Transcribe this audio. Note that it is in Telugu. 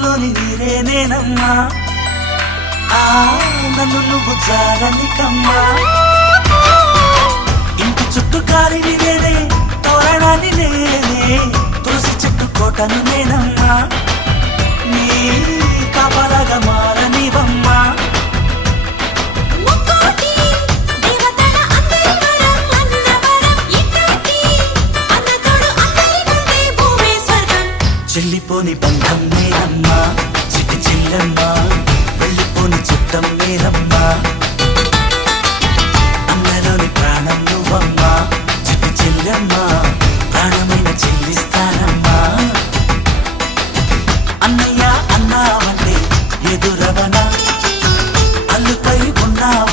మనసుల్లోని నీరే నేనమ్మా నన్ను నువ్వు జారనికమ్మా ఇంటి చుట్టూ కాలిని నేనే తోరణాన్ని నేనే తులసి చెట్టు కోటను నేనమ్మా నీ కాపలాగా మారనివమ్మా